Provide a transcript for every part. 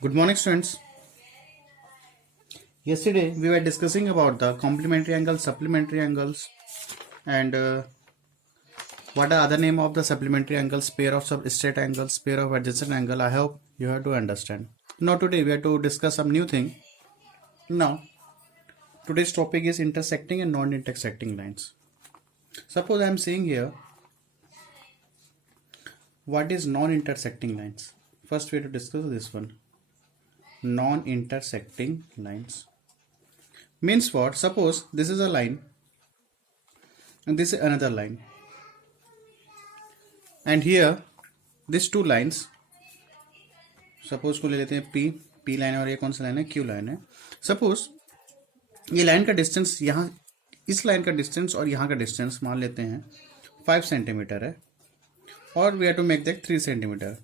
Good morning, students. Yesterday we were discussing about the complementary angles, supplementary angles, and what are other name of the supplementary angles, pair of straight angles, pair of adjacent angle. I hope you have to understand. Now today we have to discuss some new thing. Now today's topic is intersecting and non-intersecting lines. Suppose I am saying here, what is non-intersecting lines? First we have to discuss this one. Non-intersecting lines means what? Suppose this is a line and this is another line, and here these two lines, suppose को ले लेते हैं P line और ये कौन सा line है, Q line है. सपोज ये लाइन का डिस्टेंस, यहाँ इस लाइन का डिस्टेंस और यहाँ का डिस्टेंस मान लेते हैं 5 सेंटीमीटर है, और we have to make that 3 centimetre.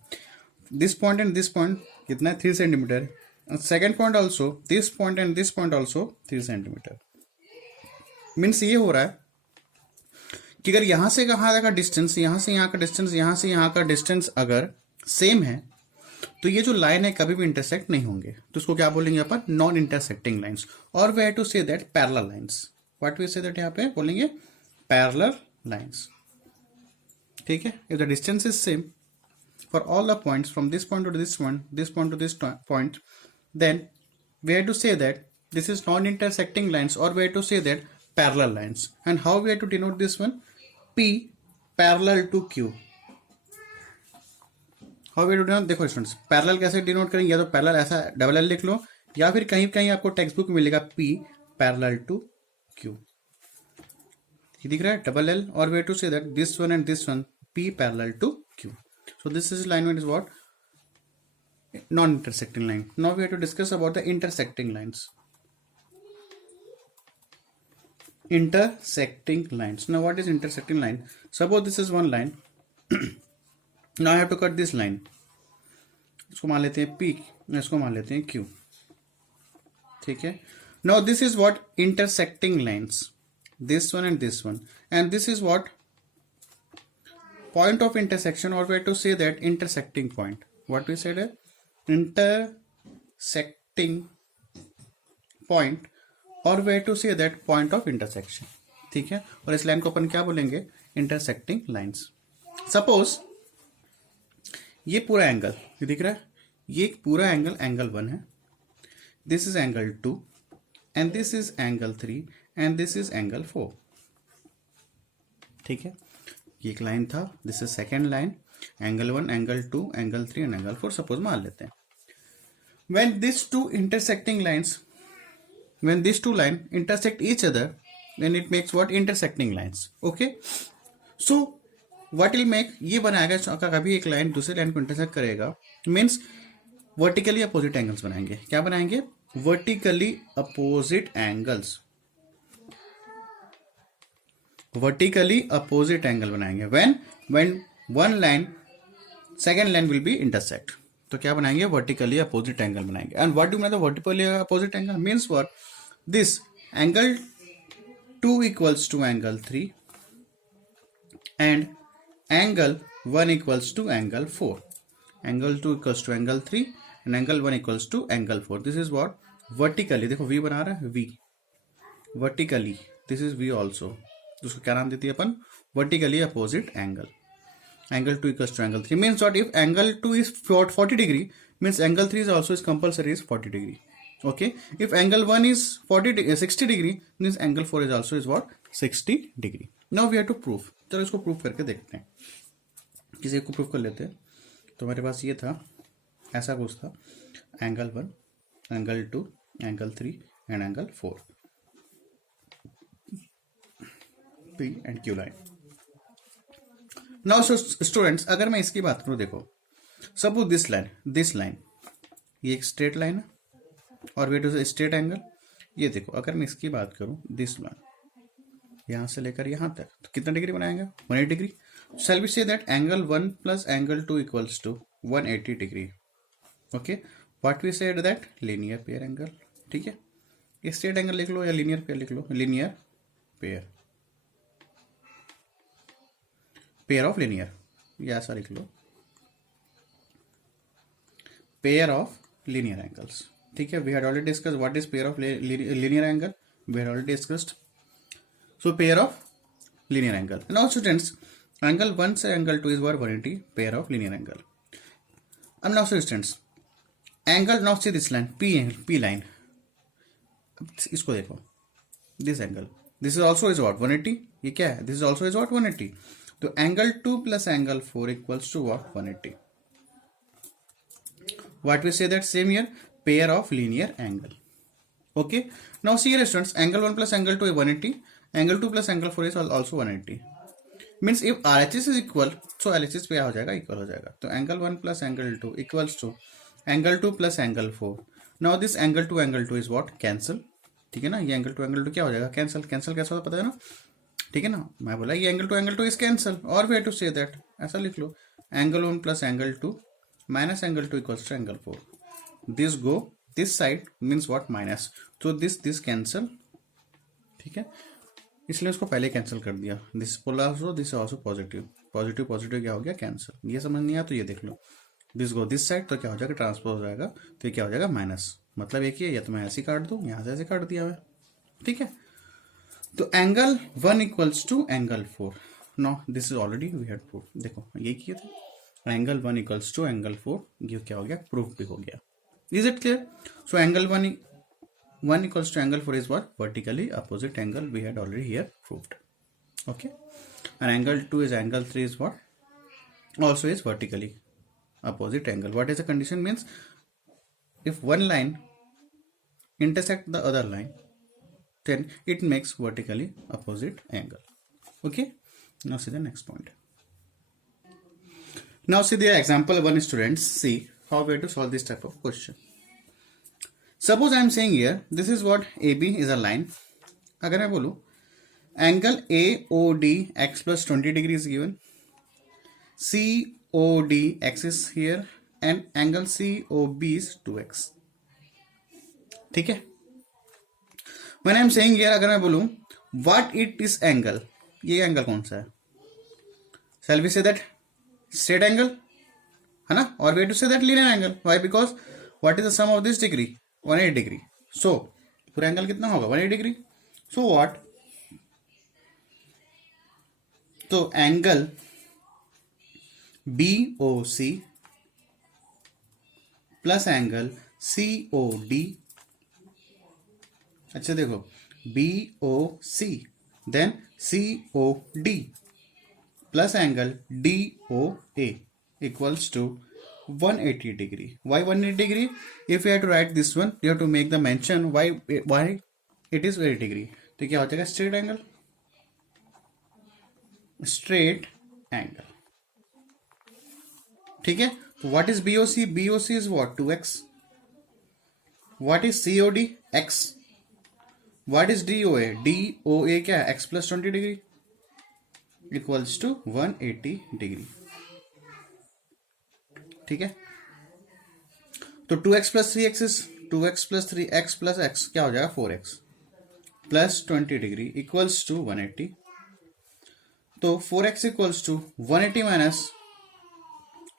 This point and this point कितना है, 3 centimetre. Second point also, this point and this point also 3 centimetre. Means ये हो रहा है कि अगर यहाँ से कहाँ का डिस्टेंस, यहाँ से यहाँ का डिस्टेंस, यहाँ से यहाँ का डिस्टेंस अगर सेम है तो ये जो लाइन है कभी भी इंटरसेक्ट नहीं होंगे. तो इसको क्या बोलेंगे अपन, नॉन इंटरसेक्टिंग लाइंस. और we have to say that parallel lines. What we say that, यहाँ पे बोलेंगे पैरेलल लाइंस. ठीक है. If the distance is same for all the points from this point to this point, this point to this point, then we have to say that this is non-intersecting lines, or we have to say that parallel lines. And how we have to denote this one, P parallel to Q. How we have to denote, देखो students, parallel कैसे denote करेंगे, या तो parallel ऐसा double L लिख लो, या फिर कहीं कहीं आपको टेक्स्ट बुक में मिलेगा P पैरेलल टू Q. ये दिख रहा है डबल एल, और we have to say that this one and this one P parallel to Q. So this is alignment is what, non-intersecting line. Now we have to discuss about the intersecting lines. Intersecting lines. Now what is intersecting line? Suppose this is one line. Now I have to cut this line. इसको मान लेते हैं P, इसको मान लेते हैं Q. ठीक है. Now this is what intersecting lines. This one and this one. And this is what point of intersection, or we have to say that intersecting point. What we said है, intersecting point, और way to say that point of intersection. ठीक है. और इस line को अपन क्या बोलेंगे, intersecting lines. Suppose ये पूरा एंगल, ये दिख रहा है, ये पूरा एंगल एंगल 1 है, this is angle 2 and this is angle 3 and this is angle 4. ठीक है. ये एक लाइन था, this is second line, angle 1, angle 2, angle 3 and angle 4 suppose मान लेते हैं. when these two intersecting lines when these two lines intersect each other, then it makes what, intersecting lines. Okay, so what will make, ये बनाएगा कभी एक line दूसरे line को intersect करेगा, मीन्स वर्टिकली अपोजिट एंगल्स बनाएंगे. क्या बनाएंगे, vertically opposite angles, vertically opposite angle बनाएंगे. when one line second line will be intersect, तो क्या बनाएंगे, वर्टिकली अपोजिट एंगल बनाएंगे. And what do mean the vertically opposite angle, means what, this angle 2 equals to angle 3 and angle 1 equals to angle 4. Angle 2 equals to angle 3 and angle 1 equals to angle 4. This is what, vertically. देखो we बना रहा है, we vertically, this is we also. उसको क्या नाम देती है अपन, vertically opposite angle. Angle 2 equals to angle 3 means what, if angle 2 is 40 degree, means angle 3 is also is compulsory is 40 degree. Okay, if angle 1 is 60 degree, means angle 4 is also is what, 60 degree. Now we have to prove. चलो इसको proof करके देखते हैं, किसी को proof कर लेते हैं. तो मेरे पास ये था, ऐसा कुछ था, angle 1, angle 2, angle 3 and angle 4, P and Q line. Now students, अगर मैं इसकी बात करूं, देखो सपोज दिस लाइन ये एक स्ट्रेट लाइन है, और वे टू स्ट्रेट एंगल. ये देखो अगर मैं इसकी बात करूं, दिस लाइन यहां से लेकर यहां तक, तो कितना डिग्री बनाएगा, 180 degree. Shall we say that angle 1 plus angle 2 equals to 180 degree. Okay, what we said that, linear pair angle. ठीक है. ये स्ट्रेट एंगल लिख लो या लीनियर पेयर लिख लो, linear pair, pair of linear, या ऐसा लिख लो, पेयर ऑफ linear angles. ठीक है, we had already discussed what is pair of linear angle. We had already discussed. So pair of linear angle. Now students, angle 1 से angle 2 is what 180, pair of linear angle. अब now students, angle, now see this line P line. इसको देखो, this angle, this is also is what 180. ये क्या है? This is also is what 180. तो angle 2 plus angle 4 equals to what 180. What we say that same here, pair of linear angle. Okay, now see here students, angle 1 plus angle 2 is 180, angle 2 plus angle 4 is also 180. Means if RHS is equal, so LHS पे हो जाएगा, equal हो जाएगा. तो angle 1 plus angle 2 equals to angle 2 plus angle 4. Now this angle 2 is what? Cancel. ठीक है ना, ये angle 2 क्या हो जाएगा? Cancel. कैंसिल कैसे होता पता है ना? ठीक है ना, मैं बोला ये angle 2 is cancel. और वे to say that, ऐसा लिख लो, angle 1 plus angle 2 minus angle 2 equals to angle 4. This go this side means what? Minus. So this cancel. ठीक है, इसलिए उसको पहले कैंसिल कर दिया. This also, this also positive. Positive positive क्या हो गया? कैंसिल. ये समझ नहीं आया तो ये देख लो, दिस गो दिस साइड, तो क्या हो जाएगा? ट्रांसपोज हो जाएगा. तो ये क्या हो जाएगा? माइनस. मतलब एक ही है, या तो मैं ऐसे काट दूं, यहां से ऐसे काट दिया मैं. ठीक है, तो angle 1 equals to angle 4. No this is already we had proof. देखो ये किए थे, एंगल 1 इक्वल्स टू एंगल 4. ये क्या हो गया? प्रूफ भी हो गया. Is it clear? So angle 1 equals to angle 4 is what? Vertically opposite angle. We had already here proved. Okay, and angle 2 is angle 3 is what? Also is vertically opposite angle. What is the condition? Means if one line intersect the other line, then it makes vertically opposite angle. Okay, now see the next point. Now see the example one, students. See how we have to solve this type of question. Suppose I am saying here, this is what AB is a line. अगर मैं बोलूँ angle AOD x plus 20 degree is given, COD x is here, and angle COB is 2x. ठीक है, when I am saying here, अगर मैं बोलूँ what it is angle, ये angle कौन सा है? Shall we say that straight angle है ना, or we have to say that linear angle. Why? Because what is the sum of this degree? 180 degree. So पूरा एंगल कितना होगा? 180 degree. So what? तो angle BOC plus angle COD. अच्छा देखो, BOC then COD plus angle DOA equals to 180 degree. Why 180 degree? If you have to write this one, you have to make the mention why it is 180 degree. तो क्या हो जाएगा? straight angle. Straight angle. ठीक है, तो what is BOC? BOC is what? 2x. What is COD? x. What is DOA? DOA क्या है? x plus 20 degree equals to 180 degree. ठीक है, तो 2x plus 3x is 2x plus 3x plus x क्या हो जाएगा? 4x plus 20 degree equals to 180. तो 4x equals to 180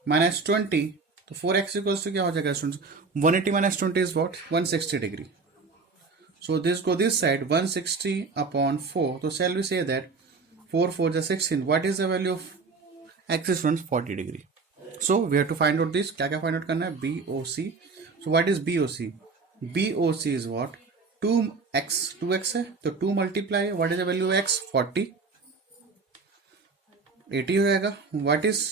minus 20. तो 4x equals to क्या हो जाएगा students? 180 minus 20 is what? 160 degree. So this go this side, 160 upon 4. So shall we say that 4 4 is 16. What is the value of x students? 40 degree. So we have to find out this. क्या क्या find out करना है? BOC. So what is BOC? BOC is what? 2x. 2x है तो 2 multiply. What is the value of x? 40. 80 हो जाएगा. What is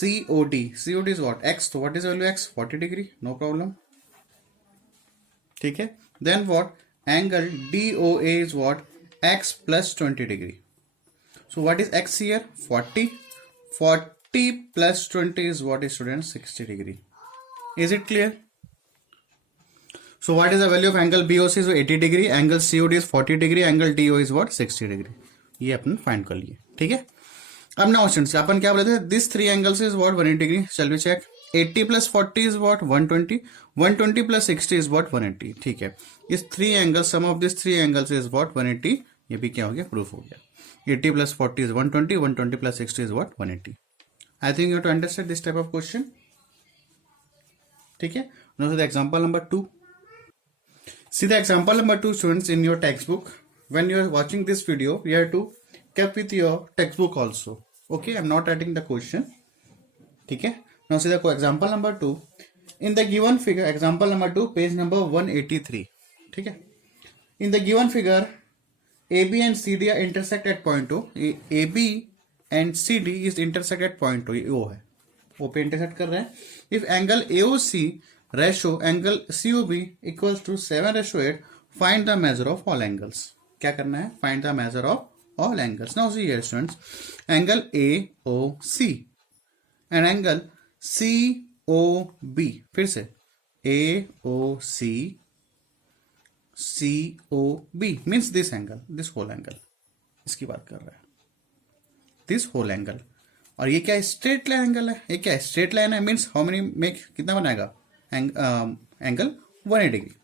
COD? COD is what? x. तो what is the value of x? 40 degree. No problem. ठीक है. Then what? Angle DOA is what? X plus 20 degree. So what is x here? 40. 40 plus 20 is what is students? 60 degree. Is it clear? So what is the value of angle BOC? So 80 degree. Angle COD is 40 degree. Angle DO is what? 60 degree. ये अपन find कर लिए. ठीक है, अब now students अपन क्या बोले थे? This 3 angles is what? 180 degree. Shall we check? 80 plus 40 is what? 120. 120 plus 60 is what? 180. ठीक है, इस 3 angle, sum of this 3 angles is what? 180. ये भी क्या हो गया? प्रूफ हो गया. 80 plus 40 is 120. 120 plus 60 is what? 180. I think you have to understand this type of question. ठीक है. Now see the example number 2. See the example number 2, students, in your textbook. When you are watching this video, you have to keep with your textbook also. Okay, I'm not writing the question. ठीक है. Now see the example number 2. In the given figure, example number 2, page number 183. ठीक है. In the given figure, AB and CD are intersect at point O. AB and CD is intersect at point O. ये O है. O पे intersect कर रहे हैं. If angle AOC ratio angle COB equals to 7:8, find the measure of all angles. क्या करना है? Find the measure of all angles. Now see here, students. Angle AOC and angle COB. फिर से AOC COB means this angle, this whole angle. इसकी बात कर रहा है. This whole angle. और ये क्या स्ट्रेट लाइन एंगल है? ये क्या स्ट्रेट लाइन है? मीन्स हाउ मेनी मेक कितना बनाएगा? Angle 180 degree.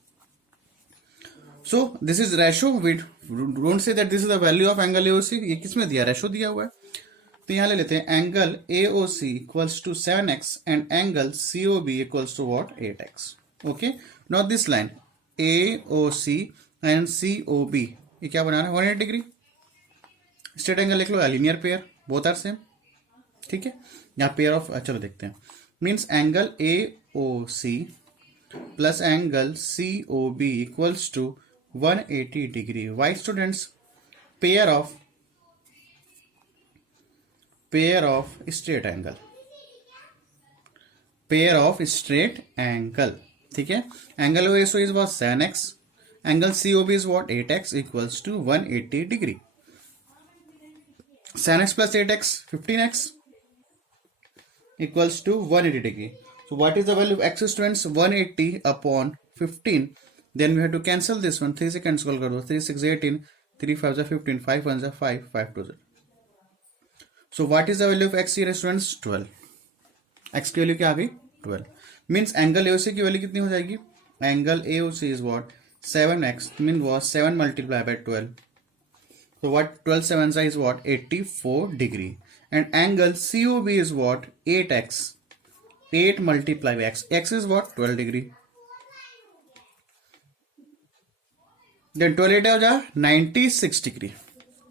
So this is ratio with. Don't say that this is the value of angle AOC. ये किसमें दिया? रेशो दिया हुआ है. तो यहां ले लेते हैं angle AOC equals to 7x and angle COB equals to what? 8x. Okay. Now this line AOC and COB ये क्या बना रहा है? 180 डिग्री. स्ट्रेट एंगल लिख लो. Linear pair, both are same. ठीक है. यहाँ पेयर ऑफ, चलो देखते हैं. Means angle AOC plus angle COB equals to 180 degree. Why students? Pair of straight angle. Pair of straight angle. ठीक है. Angle OSO is what? 7x. Angle COB is what? 8x equals to 180 degree. 7x plus 8x 15x equals to 180 degree. So what is the value of x, students? 180 upon 15. Then we have to cancel this one. 3 से cancel कर दो. 3 6 18, 3 5 15, 5 1 5, 5 2. So what is the value of x here, students? 12. x की value क्या आ गई? 12. Means angle AOC की value कितनी हो जाएगी? Angle AOC is what? 7x. Means was 7 multiplied by 12. So what? 12 7 is what? 84 degree. And angle COB is what? 8x. 8 multiplied by x. X is what? 12 degree. Then 12 हो जाए 96 degree.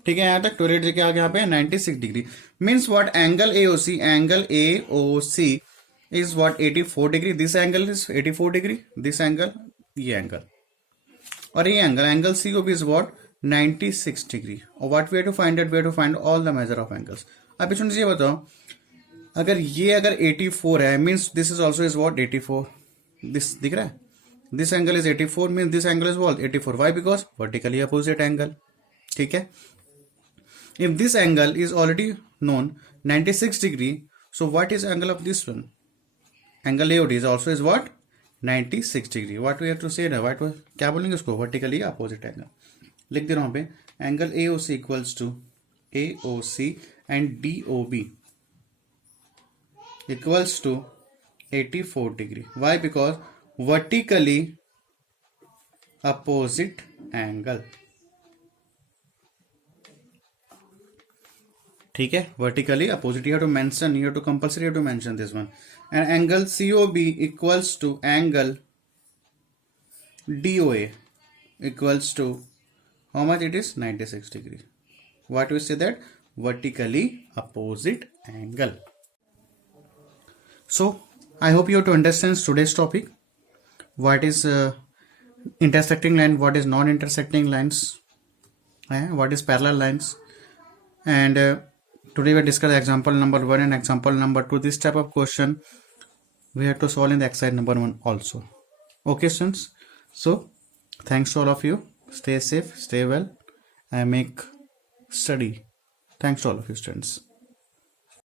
ठीक है. यहां तक 12 क्या आ गया? यहाँ पे 96 degree. Means what? Angle AOC is what? 84 degree. This angle is 84 degree. This angle, ये एंगल, और ये angle COB is what? 96 degree. और what we have to find it? We have to find all the measure of angles. अब इसमें ये बताओ, अगर 84 है, means this is also is what? 84. This दिख रहा है? This angle is 84 means this angle is what? 84. Why? Because vertically opposite angle. ठीक है. If this angle is already known 96 degree, so what is angle of this one? Angle AOD is also is what? 96 degree. What we have to say? What क्या बोलेंगे उसको? Vertically opposite angle. लिख दे रहा हूं पे. Angle AOC equals to AOC and DOB equals to 84 degree. Why? Because vertically opposite angle. ठीक है. Vertically opposite. You have to mention, you have to compulsory have to mention this one. And angle COB equals to angle DOA equals to how much? It is 96 degree. What we say that? Vertically opposite angle. So I hope you have to understand today's topic. What is intersecting line? What is non-intersecting lines? What is parallel lines? And today we discuss example number 1 and example number 2. This type of question we have to solve in the exercise number 1 also. Okay, students. So thanks to all of you. Stay safe, stay well, and make study. Thanks to all of you, students.